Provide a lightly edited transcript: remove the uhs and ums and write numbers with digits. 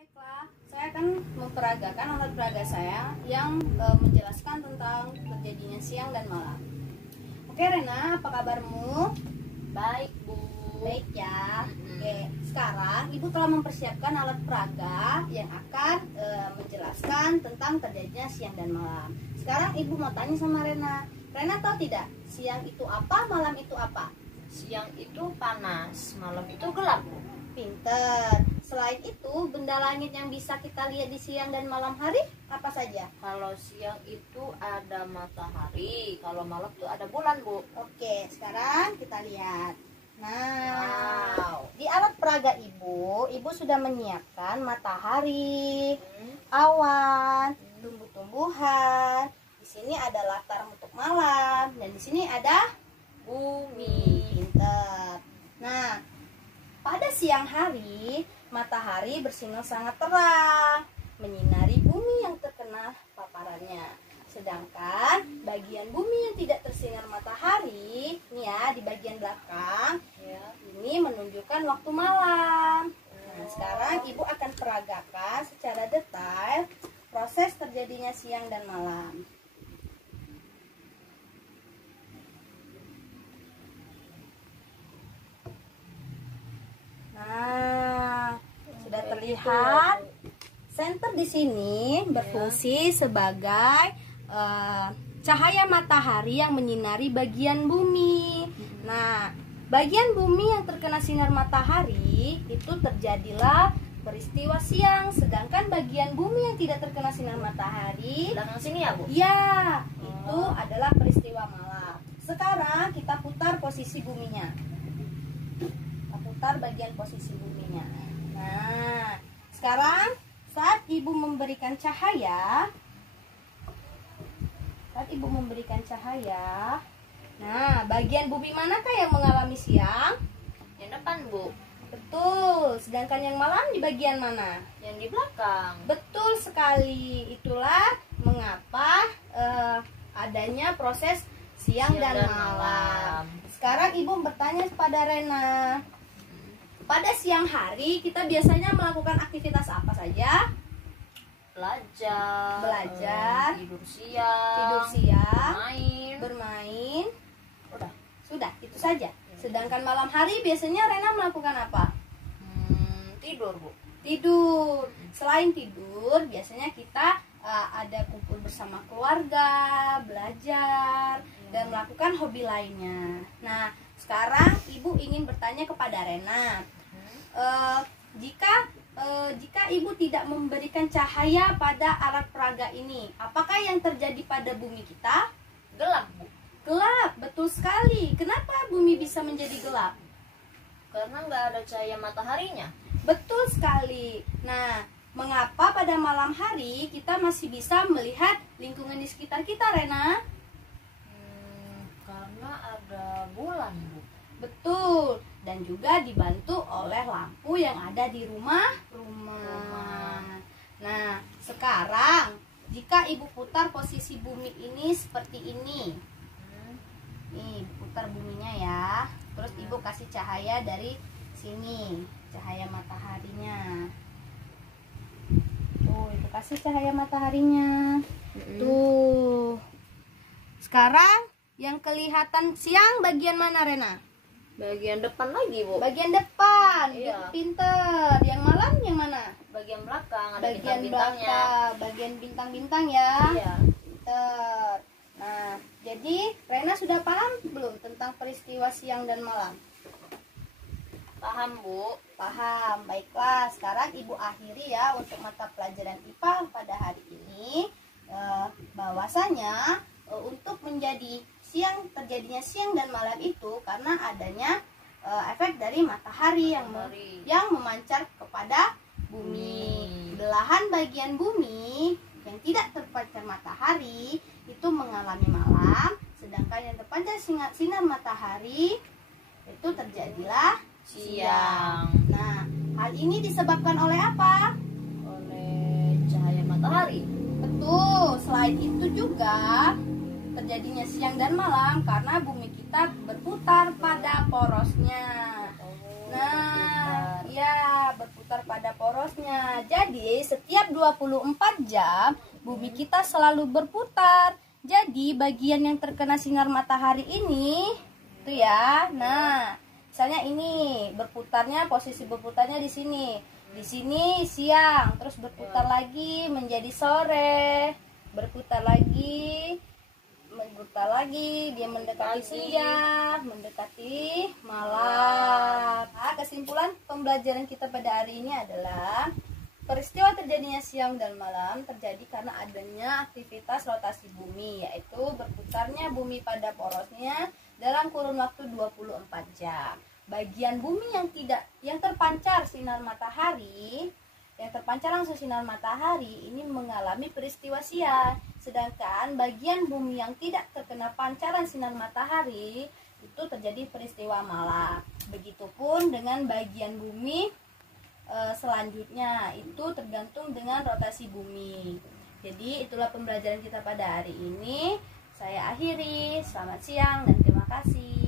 Baiklah, saya akan memperagakan alat peraga saya yang menjelaskan tentang terjadinya siang dan malam. Oke Rena, apa kabarmu? Baik, Bu. Baik ya. Oke, sekarang Ibu telah mempersiapkan alat peraga yang akan menjelaskan tentang terjadinya siang dan malam. Sekarang Ibu mau tanya sama Rena. Rena tahu tidak siang itu apa, malam itu apa? Siang itu panas, malam itu gelap, Bu. Pinter. Selain itu, benda langit yang bisa kita lihat di siang dan malam hari apa saja? Kalau siang itu ada matahari, kalau malam itu ada bulan, Bu. Oke, sekarang kita lihat. Nah, Wow. di alat peraga Ibu sudah menyiapkan matahari, awan, tumbuh-tumbuhan. Di sini ada latar untuk malam dan di sini ada Bumi. pinter. Nah, pada siang hari, matahari bersinar sangat terang, menyinari bumi yang terkena paparannya. Sedangkan bagian bumi yang tidak tersinar matahari, ini ya di bagian belakang, Ya. ini menunjukkan waktu malam. Nah, sekarang Ibu akan peragakan secara detail proses terjadinya siang dan malam. Nah, sudah terlihat. Senter di sini berfungsi sebagai cahaya matahari yang menyinari bagian bumi. Nah, bagian bumi yang terkena sinar matahari itu terjadilah peristiwa siang, sedangkan bagian bumi yang tidak terkena sinar matahari, Belakang sini ya, Bu? ya, itu adalah peristiwa malam. Sekarang kita putar posisi buminya. Kita putar bagian posisi buminya. Nah, sekarang saat Ibu memberikan cahaya, nah, bagian bumi manakah yang mengalami siang? Yang depan, Bu. Betul, sedangkan yang malam di bagian mana? Yang di belakang. Betul sekali, itulah mengapa adanya proses siang dan malam. Sekarang Ibu bertanya kepada Rena, pada siang hari kita biasanya melakukan aktivitas apa saja? Belajar, tidur siang, main. bermain, Udah. sudah, itu saja. Sedangkan malam hari biasanya Rena melakukan apa? Tidur, Bu. Tidur. Selain tidur, biasanya kita ada kumpul bersama keluarga, belajar, dan melakukan hobi lainnya. Nah, sekarang Ibu ingin bertanya kepada Rena, jika Ibu tidak memberikan cahaya pada alat peraga ini, apakah yang terjadi pada bumi kita? Gelap, Bu. Gelap, betul sekali. Kenapa bumi bisa menjadi gelap? Karena nggak ada cahaya mataharinya. Betul sekali. Nah, mengapa pada malam hari kita masih bisa melihat lingkungan di sekitar kita, Rena? Karena ada bulan, Bu. Betul. Dan juga dibantu oleh lampu yang ada di rumah. Nah, sekarang jika Ibu putar posisi bumi ini seperti ini. Nih, putar buminya ya. Terus Ibu kasih cahaya dari sini, cahaya mataharinya. Tuh, Ibu kasih cahaya mataharinya. Tuh. Sekarang yang kelihatan siang bagian mana, Rena? Bagian depan lagi, Bu. Bagian depan. Iya. Pinter. Yang malam yang mana? Bagian belakang ada Bagian bintang-bintangnya. belakang, bagian bintang-bintang ya. Iya. Pinter. Nah, jadi Rena sudah paham belum tentang peristiwa siang dan malam? Paham, Bu. Paham. Baiklah, sekarang Ibu akhiri ya untuk mata pelajaran IPA pada hari ini. Bahwasanya untuk menjadi terjadinya siang dan malam itu karena adanya efek dari matahari yang memancar kepada bumi. Belahan bagian bumi yang tidak terpancar matahari itu mengalami malam, sedangkan yang terpancar sinar matahari itu terjadilah siang. Nah, hal ini disebabkan oleh apa? Oleh cahaya matahari. Betul, selain itu juga terjadinya siang dan malam karena bumi kita berputar pada porosnya. Nah, ya berputar berputar pada porosnya. Jadi setiap 24 jam bumi kita selalu berputar. Jadi bagian yang terkena sinar matahari ini tuh ya. Nah, misalnya ini berputarnya, posisi berputarnya di sini. Di sini siang, terus berputar lagi menjadi sore, berputar lagi, dia mendekati senja, mendekati malam. Nah, kesimpulan pembelajaran kita pada hari ini adalah peristiwa terjadinya siang dan malam terjadi karena adanya aktivitas rotasi bumi, yaitu berputarnya bumi pada porosnya dalam kurun waktu 24 jam. Bagian bumi yang terpancar sinar matahari, yang terpancar langsung sinar matahari ini mengalami peristiwa siang. Sedangkan bagian bumi yang tidak terkena pancaran sinar matahari itu terjadi peristiwa malam. Begitupun dengan bagian bumi selanjutnya, itu tergantung dengan rotasi bumi. Jadi itulah pembelajaran kita pada hari ini. Saya akhiri. Selamat siang dan terima kasih.